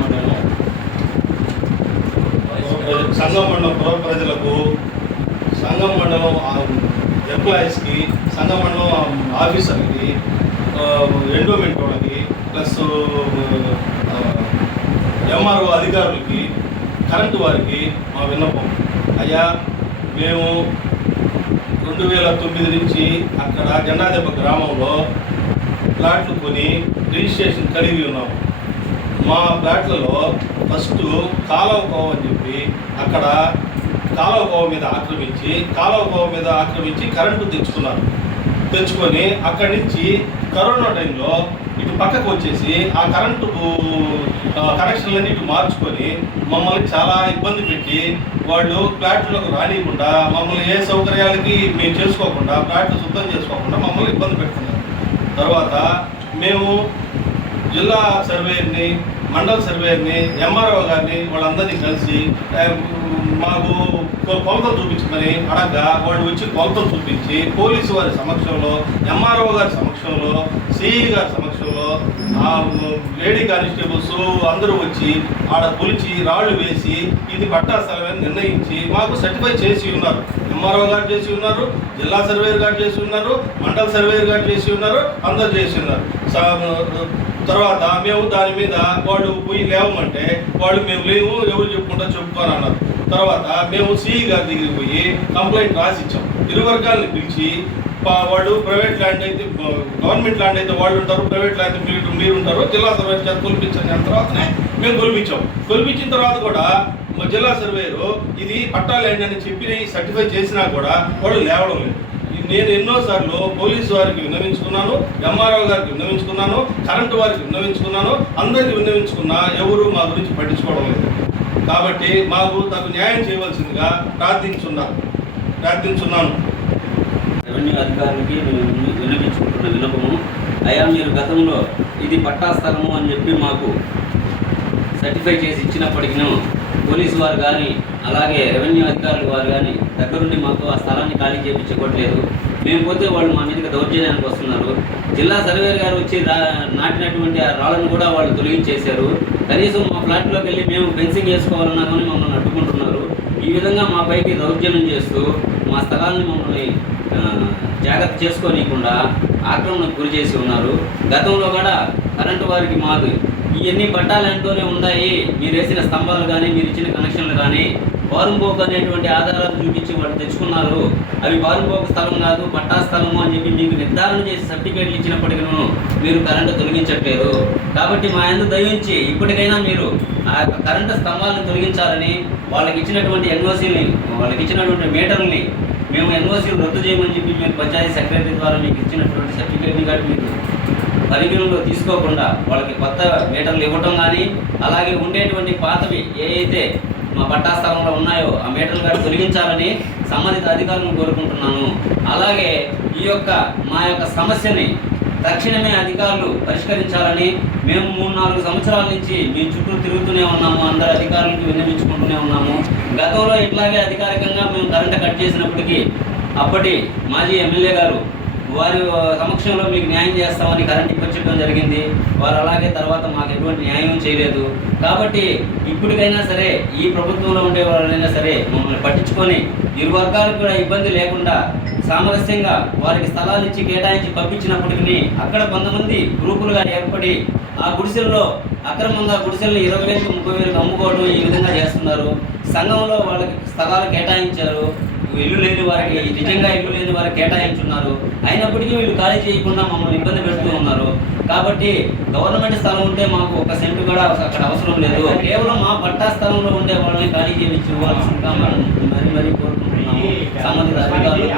మండలం సంఘం మండలం పుర ప్రజలకు సంఘం మండలం ఎంప్లాయీస్కి సంఘం మండలం ఆఫీసర్కి ఎండోమెంట్ వాళ్ళకి ప్లస్ ఎంఆర్ఓ అధికారులకి కరెంటు వారికి మా విన్నపం. అయ్యా మేము రెండు వేల తొమ్మిది నుంచి అక్కడ జెండాదెబ్బ గ్రామంలో ప్లాట్లు కొని రిజిస్ట్రేషన్ కలిగి ఉన్నాము. మా ప్లాట్లలో ఫస్ట్ కాలువ కోవ అని చెప్పి అక్కడ కాలువ కోవ మీద ఆక్రమించి కాలువ కోవ మీద ఆక్రమించి కరెంటు తెచ్చుకున్నారు. తెచ్చుకొని అక్కడి నుంచి కరోనా టైంలో ఇటు పక్కకు వచ్చేసి ఆ కరెంటు కనెక్షన్లన్నీ ఇటు మార్చుకొని మమ్మల్ని చాలా ఇబ్బంది పెట్టి వాళ్ళు ఫ్లాట్లకు రానియకుండా మమ్మల్ని ఏ సౌకర్యాలకి మేము చేసుకోకుండా ఫ్లాట్లు శుద్ధం చేసుకోకుండా మమ్మల్ని ఇబ్బంది పెడుతున్నారు. తర్వాత మేము జిల్లా సర్వేయర్ని మండల సర్వేయర్ని ఎంఆర్ఓ గారిని వాళ్ళందరినీ కలిసి మాకు కొ- కొలతలు చూపించమని అడగ్గా వాళ్ళు వచ్చి కొలతలు చూపించి పోలీసు వారి సమక్షంలో ఎంఆర్ఓ గారి సమక్షంలో సిఈ గారి సమక్షంలో లేడీ కానిస్టేబుల్స్ అందరూ వచ్చి ఆడ కొలిచి రాళ్ళు వేసి ఇది పట్టా స్థలమని నిర్ణయించి మాకు సర్టిఫై చేసి ఉన్నారు. ఎంఆర్ఓ గారు చేసి ఉన్నారు జిల్లా సర్వేయర్ గారు చేసి ఉన్నారు మండల సర్వేయర్ గారు చేసి ఉన్నారు అందరు చేసి ఉన్నారు. తర్వాత మేము దాని మీద వాళ్ళు పోయి లేవమంటే వాళ్ళు మేము లేవు ఎవరు చెప్పుకుంటా చెప్పుకోని అన్నారు. తర్వాత మేము సిఈ గారి దగ్గరికి పోయి కంప్లైంట్ రాసిచ్చాం. ఇరు వర్గాలను పిలిచి వాళ్ళు ప్రైవేట్ ల్యాండ్ అయితే గవర్నమెంట్ ల్యాండ్ అయితే వాళ్ళు ఉంటారు ప్రైవేట్ ల్యాండ్ మీరు మీరు ఉంటారు జిల్లా సర్వేర్ చేత కొలిపించండి అన్న తర్వాతనే మేము కొలిపించాం. కొలిపించిన తర్వాత కూడా మా జిల్లా సర్వేరు ఇది పట్టా ల్యాండ్ అని చెప్పి సర్టిఫై చేసినా కూడా వాళ్ళు లేవడం లేదు. నేను ఎన్నోసార్లు పోలీసు వారికి విన్నవించుకున్నాను ఎంఆర్ఓ గారికి విన్నవించుకున్నాను కరెంటు వారికి విన్నవించుకున్నాను అందరికీ విన్నవించుకున్నా ఎవరు మా గురించి పట్టించుకోవడం లేదు. కాబట్టి మాకు తగు న్యాయం చేయవలసిందిగా ప్రార్థించున్నాను ప్రార్థించున్నాను. రెవెన్యూ అధికారులకి మేము విన్నవించుకుంటున్న విన్నపము అయ్యా మీరు గతంలో ఇది పట్టా స్థలము అని చెప్పి మాకు సర్టిఫై చేసి ఇచ్చినప్పటికీ పోలీసు వారు కానీ అలాగే రెవెన్యూ అధికారులు వారు కానీ దగ్గరుండి మాకు ఆ స్థలాన్ని ఖాళీ చేయించుకోవట్లేదు మేము పోతే వాళ్ళు మా మీదకి దౌర్జన్యానికి వస్తున్నారు. జిల్లా సర్వేర్ గారు వచ్చి రా నాటినటువంటి ఆ రాళ్ళను కూడా వాళ్ళు తొలగించేశారు. కనీసం మా ఫ్లాట్లోకి వెళ్ళి మేము ఫెన్సింగ్ వేసుకోవాలన్నా కానీ మమ్మల్ని అడ్డుకుంటున్నారు. ఈ విధంగా మా పైకి దౌర్జన్యం చేస్తూ మా స్థలాన్ని మమ్మల్ని జాగ్రత్త చేసుకోనీయకుండా ఆక్రమణకు గురి చేసి ఉన్నారు. గతంలో కూడా కరెంటు వారికి మాది ఇవన్నీ పట్టాలంటూనే ఉన్నాయి. మీరు వేసిన స్తంభాలు కానీ మీరు ఇచ్చిన కనెక్షన్లు కానీ బారుంపోకు అనేటువంటి ఆధారాలు చూపించి వాళ్ళు తెచ్చుకున్నారు. అవి బారుంపోకు స్థలం కాదు పట్టా స్థలము అని చెప్పి మీకు నిర్ధారణ చేసి సర్టిఫికేట్లు ఇచ్చినప్పటికీ మీరు కరెంటు తొలగించట్లేదు. కాబట్టి మా ఎందు దయించి ఇప్పటికైనా మీరు ఆ యొక్క కరెంటు స్తంభాలను తొలగించాలని వాళ్ళకి ఇచ్చినటువంటి ఎన్ఓసీని వాళ్ళకి ఇచ్చినటువంటి మీటర్ని మేము ఎన్ఓసీలు రద్దు చేయమని చెప్పి మీరు పంచాయతీ సెక్రటరీ ద్వారా మీకు ఇచ్చినటువంటి సర్టిఫికేట్ని కానీ మీరు పరిగణలో తీసుకోకుండా వాళ్ళకి కొత్త మీటర్లు ఇవ్వటం కానీ అలాగే ఉండేటువంటి పాతవి ఏ మా పట్టా స్థలంలో ఉన్నాయో ఆ మీటర్లు కానీ తొలగించాలని సంబంధిత అధికారులను కోరుకుంటున్నాను. అలాగే ఈ యొక్క మా యొక్క సమస్యని తక్షణమే అధికారులు పరిష్కరించాలని మేము మూడు నాలుగు సంవత్సరాల నుంచి మీ చుట్టూ తిరుగుతూనే ఉన్నాము అందరు అధికారులకు విన్నవించుకుంటూనే ఉన్నాము. గతంలో ఇట్లాగే అధికారికంగా మేము కరెంట్ కట్ చేసినప్పటికీ అప్పటి మాజీ ఎమ్మెల్యే గారు వారి సమక్షంలో మీకు న్యాయం చేస్తామని కరెంట్ ఇప్పించడం జరిగింది. వారు అలాగే తర్వాత మాకు ఎటువంటి న్యాయం చేయలేదు. కాబట్టి ఇప్పటికైనా సరే ఈ ప్రభుత్వంలో ఉండే వాళ్ళైనా సరే మమ్మల్ని పట్టించుకొని ఇరు వర్గాలకు కూడా ఇబ్బంది లేకుండా సామరస్యంగా వారికి స్థలాలు ఇచ్చి కేటాయించి పంపించినప్పటికీ అక్కడ కొంతమంది గ్రూపులుగా ఏర్పడి ఆ గుడిసెల్లో అక్రమంగా గుడిసెలను ఇరవై వేలకు ముప్పై వేలకు అమ్ముకోవడం ఈ విధంగా చేస్తున్నారు. సంఘంలో వాళ్ళకి స్థలాలు కేటాయించారు. ఇల్లు లేని వారికి నిజంగా ఇల్లు లేని వారికి కేటాయించున్నారు. అయినప్పటికీ వీళ్ళు ఖాళీ చేయకుండా మమ్మల్ని ఇబ్బంది పెడుతూ ఉన్నారు. కాబట్టి గవర్నమెంట్ స్థలం ఉంటే మాకు ఒక సెంటు కూడా అక్కడ అవసరం లేదు. కేవలం మా పట్టా స్థలంలో ఉండే వాళ్ళని ఖాళీ చేయించి ఇవ్వాల్సిందిగా మనం మరి మరీ కోరుకుంటున్నాము. సంబంధిత అధికారులు